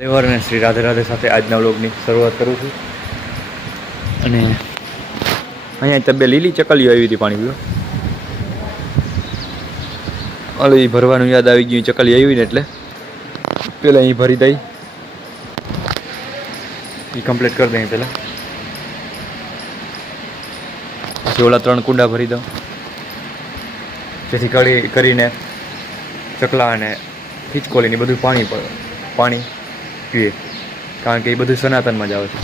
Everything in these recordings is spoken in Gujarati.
દેવર અને શ્રી રાધે રાધે સાથે આજના વ્લોગની શરૂઆત કરું છું. અને અહીંયા તબે લીલી ચકલીઓ આવી હતી પાણી પીવા. એ ભરવાનું યાદ આવી ગયું. ચકલી આવી ને એટલે પેલા અહીં ભરી દઈ એ કમ્પ્લીટ કરી દઈએ પહેલાં. પછી ઓલા 3 કુંડા ભરી દઉં જેથી કરીને ચકલા અને ખીચકોલીને બધું પાણી પીએ. કારણ કે એ બધું સનાતનમાં જ આવે છે.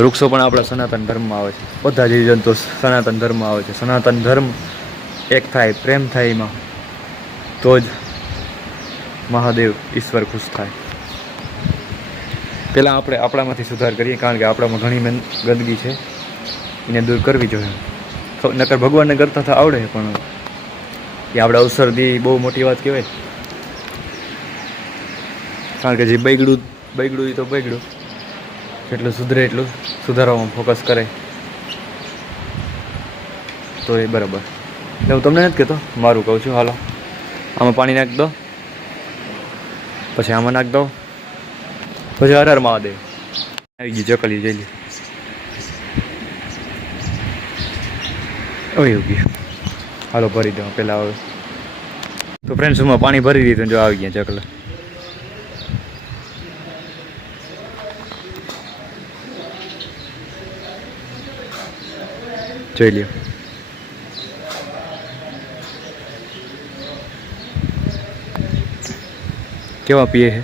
વૃક્ષો પણ આપણા સનાતન ધર્મમાં આવે છે. બધા જીવજંતુ સનાતન ધર્મમાં આવે છે. સનાતન ધર્મ એક થાય, પ્રેમ થાય એમાં, તો જ મહાદેવ ઈશ્વર ખુશ થાય. પહેલાં આપણે આપણામાંથી સુધાર કરીએ, કારણ કે આપણામાં ઘણી ગંદકી છે, એને દૂર કરવી જોઈએ. નકર ભગવાનને કરતા તો આવડે, પણ એ આપણે અવસર દી બહુ મોટી વાત કહેવાય. કારણ કે જે બગડ્યું એ તો બગડ્યું. જેટલું સુધરે એટલું સુધારવામાં ફોકસ કરે તો એ બરાબર. એટલે હું તમને નથી કહેતો, મારું કહું છું. હાલો, આમાં પાણી નાખી દો, પછી આમાં નાખી દો, પછી હર હર મહાદેવ. આવી ગઈ ચકલી, જઈ લે. એવું ગયું. હાલો ભરી દો પહેલાં. હવે તો ફ્રેન્ડ્સ હું પાણી ભરી દીધું. જો આવી ગયા ચકલા. જોઈ લ્યો. કેવા પીએ છે.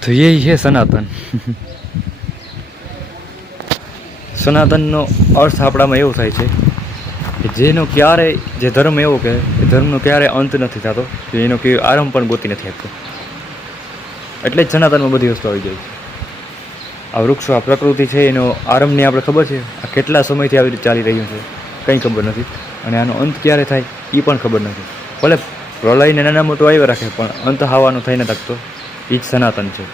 તો એ છે સનાતન. સનાતનનો અર્થ આપણામાં એવો થાય છે કે જેનો ક્યારેય, જે ધર્મ એવો કે ધર્મનો ક્યારેય અંત નથી થતો, કે એનો કોઈ આરંભ પણ ગોતી નથી આપતો. એટલે જ સનાતનમાં બધી વસ્તુ આવી જાય છે. આ વૃક્ષો, આ પ્રકૃતિ છે, એનો આરંભની આપણે ખબર છે. આ કેટલા સમયથી આવી રીતે ચાલી રહ્યું છે કંઈ ખબર નથી. અને આનો અંત ક્યારે થાય એ પણ ખબર નથી. ભલે પ્રલયને નાના મોટું આવી રાખે, પણ અંત આવવાનો થઈ ન શકતો. એ જ સનાતન છે.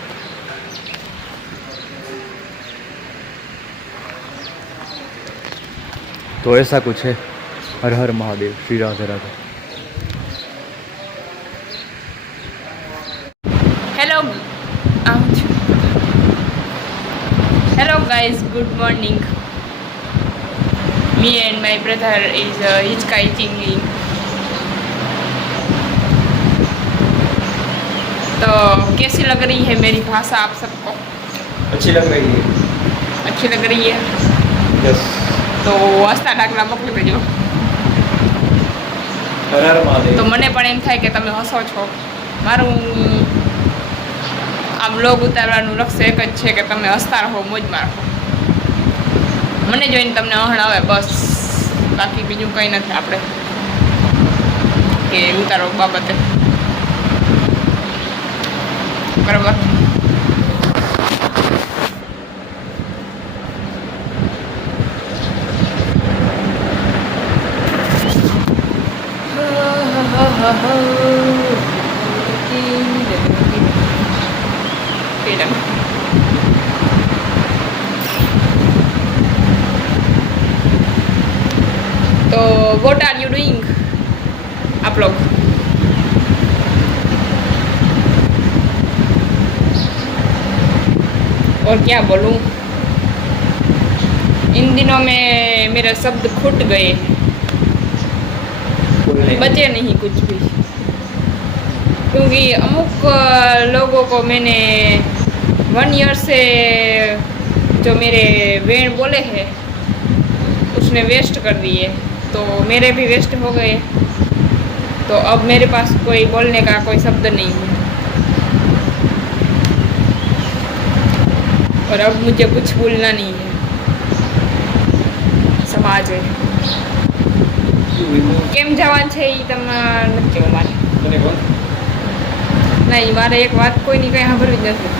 તો એસા કુછ છે. Har Har Mahadev, Shri Radhe Radhe. Hello guys, good morning. Me and my brother is hitchhiking. तो कैसी लग रही है मेरी भाषा आप सबको? अच्छी लग रही है. अच्छी लग रही है. यस. તો હસતા ડાકલા મોકલી દેજો. હર હર મહાદેવ. તો મને પણ એમ થાય કે તમે હસો છો. મારું આ બ્લોગ ઉતારવાનું લક્ષ્ય એક જ છે કે તમે હસતા રહો, મોજમાં રહો. મને જોઈને તમને હણાવે બસ, બાકી બીજું કંઈ નથી આપણે કે ઉતારો બાબતે. બરાબર. तो what are you doing आप लोग? और क्या बोलूं, इन दिनों में मेरे शब्द खुट गए, बचे नहीं कुछ भी. क्योंकि अमुक लोगों को मैंने 1 ईयर से जो मेरे वेण बोले हैं उसने वेस्ट कर दिए, तो मेरे भी वेस्ट हो गए. तो अब मेरे पास कोई बोलने का कोई शब्द नहीं है. और अब मुझे कुछ बोलना नहीं है. समाज है કેમ જવાન છે એ તમે નથી કહેવું મારે. નહીં, મારે એક વાત કોઈની કંઈ સાંભળવી જ નથી.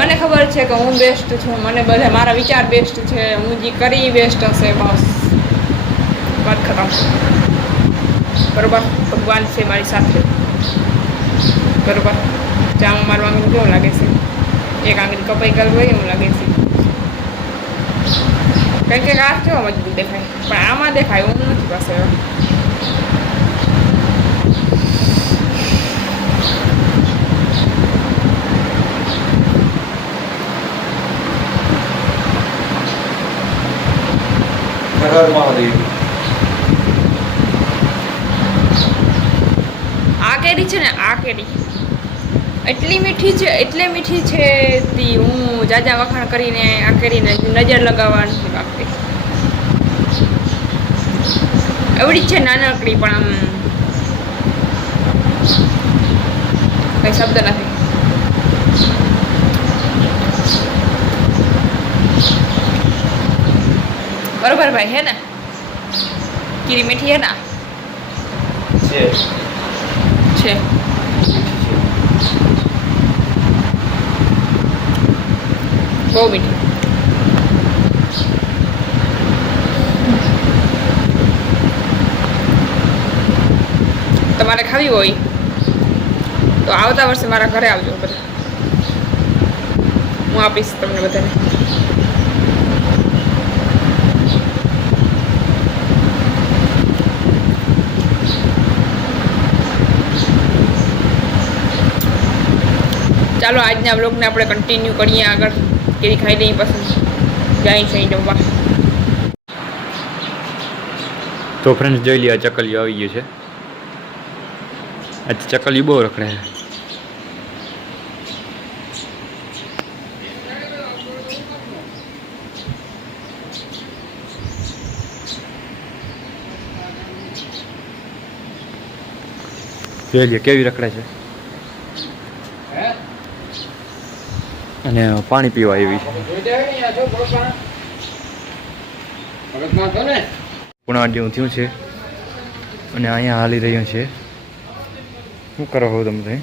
મને ખબર છે કે હું બેસ્ટ છું, મને બધા મારા વિચાર બેસ્ટ છે, હું જે કરી બેસ્ટ હશે, બસ વાત ખતમ. બરોબર. ભગવાન છે મારી સાથે. બરોબર. જામાં મારું આંગળી કેવું લાગે છે, એક આંગળી કપાઈ ગયું હોય એવું લાગે છે. કારણ કે આ કેવા મજબૂત દેખાય પણ આમાં દેખાય હું નથી પાસે હર હર મહાદેવ. આ કેરી છે ને આ કેરી એટલી મીઠી છે તી હું જાજા વખાણ કરીને આ કેરીને નજર લગાવવાની નથી માગતી એવડી જ છે નાનકડી પણ આમ કઈ શબ્દ નથી બરોબર ભાઈ હે ને કેરી મીઠી હે ના છે બહુ મીઠી તમારે ખાવી હોય તો આવતા વર્ષે મારા ઘરે આવજો બધા હું આપીશ તમને બધાને ચાલો આજના બ્લોગને આપણે કન્ટિન્યુ કરીએ આગળ કેરી ખાઈ લઈએ પસંદ જાય છે જમવા તો ફ્રેન્ડ્સ જોઈ લ્યો ચકલીઓ આવી ગયું છે આ ચકલી બહુ રખડે છે જોઈ લ્યો કેવી રખડે છે અને પાણી પીવા આવી પૂણા જેવું થયું છે અને અહીંયા હાલી રહ્યું છે શું કરો છો તમે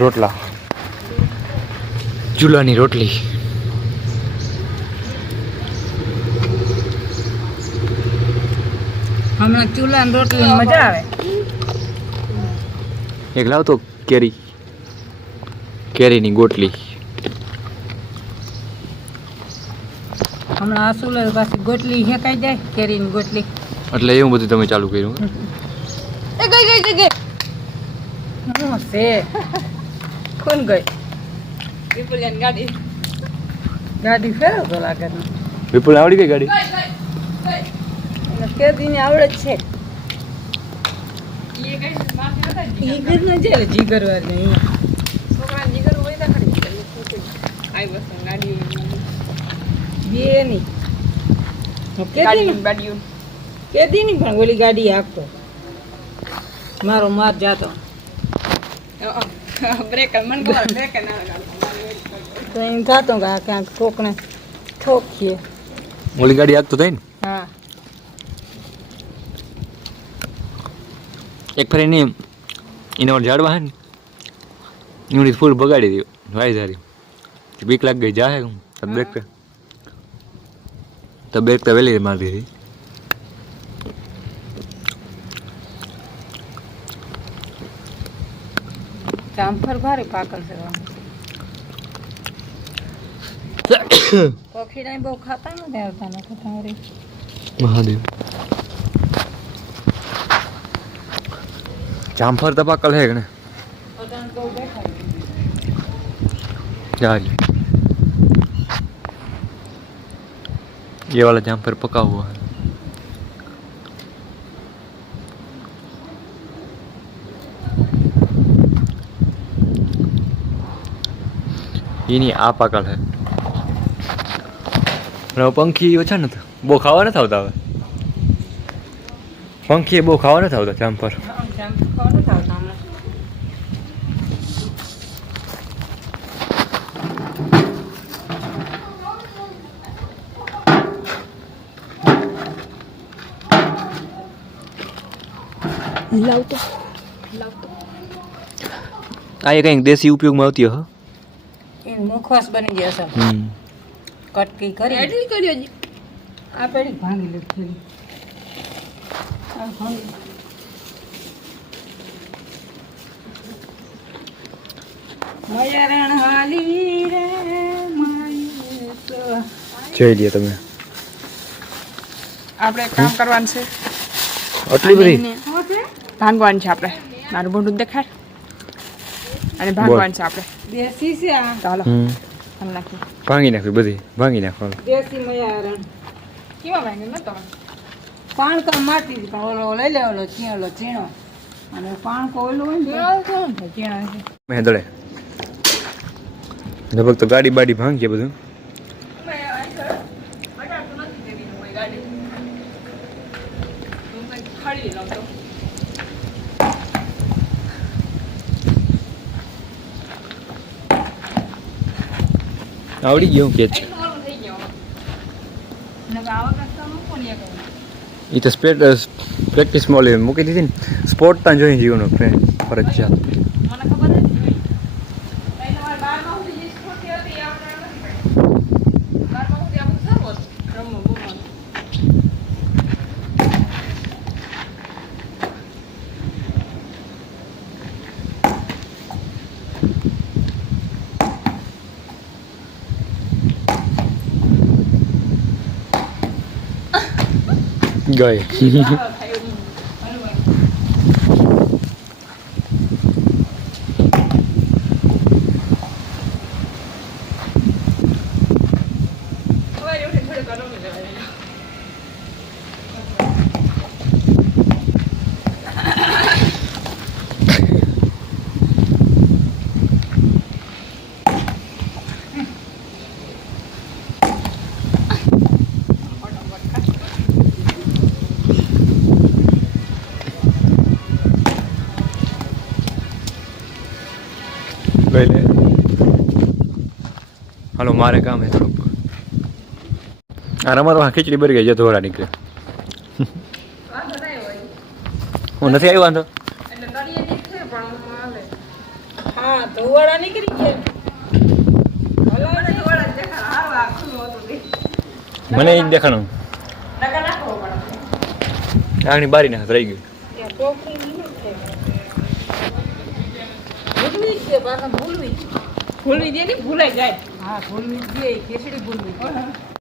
રોટલા ચૂલાની રોટલી હમણાં ચૂલાની રોટલી મજા આવે એક લાવ તો કેરીની ગોટલી હમણાં અસુલ પાછી ગોટલી હેકાઈ જાય કેરીની ગોટલી એટલે એવું બધું તમે ચાલુ કર્યું એ ગઈ હું છે કોણ ગઈ વિપુલિયાની ગાડી ફેરવતો લાગે ને વિપુલ આવડી ગઈ ગાડી કેરીની આવડે જ છે જીગર ન છે જીગર વાળી છોકરા જીગર હોય તો ખરી આઈ બસ ગાડી બે ની કેદી ની પણ ઓલી ગાડી હાંકતો મારો માર જાતો બ્રેક મન ગયો બ્રેક ના તો એમ થાતો કે ક્યાંક કોકને ઠોકીએ ઓલી ગાડી આગતો થાય ને હા એક ફરી એને ઝાડવા હે ને એમની ફૂલ બગાડી દીધું વાઈ ધારી બીક લાગ ગઈ જાહે હું બ્રેક તો વહેલી મારી દીધી જામફળ ભારે પાકલ છે કોખીડા બહુ ખાતા નથી આવતા નથી તમારી મહાદેવ જામફળ તો પાકલ है ने यार ये वाला जामफल पका हुआ है ये नहीं आ पाकल है पंखी ઓછા નથી બહુ ખાવા નથી આવતા હવે પંખી બહુ ખાવા નથી આવતા જામફળ લાવતો આ એ કંઈક દેશી ઉપયોગમાં આવતી હો એ મુખવાસ બની જશે કટકી કરી એટલી કરી હજી આ પેલી ભાંગી લીધી આ ભાંગી મયરણ હાલી રે માય જોઈ લ્યો તમે આપણે કામ કરવાનું છે આટલી બધી ભાંગવાનું છે આપણે મારું મોઢું દેખાય અને ભાંગવાનું છે આપણે દેશી છે આ ચાલો હમ આમ નાખી ભાંગી નાખવી બધી ભાંગી નાખવાનું દેશી મયારણ કેવા ભાંગે ન તો પાણકો માટી જ પણ ઓલો લઈ લે ઓલો ચીણો અને પાણકો ઓલો હોય ને મેં દળે લગભગ તો ગાડી બાડી ભાંગીએ બધું આવડી ગયું કે છે એ તો પ્રેક્ટિસમાં ઓલી મૂકી દીધી ને સ્પોર્ટ ત્યાં જોઈ જીવનો ફરજિયાત ગઈ લઈ લે હાલો મારે કામ હે થોડુંક આ રમતમાં ખીચડી બરી ગઈ છે ધોરા નીકળે હું નથી આવ્યો વાંધો હા ધોવાડા નીકળી ગયા મને એ જ દેખાણું આગની બારી ના રહી ગયું ભૂલવી દે ને ભૂલાઈ જાય હા ભૂલવી દે ખીચડી ભૂલવી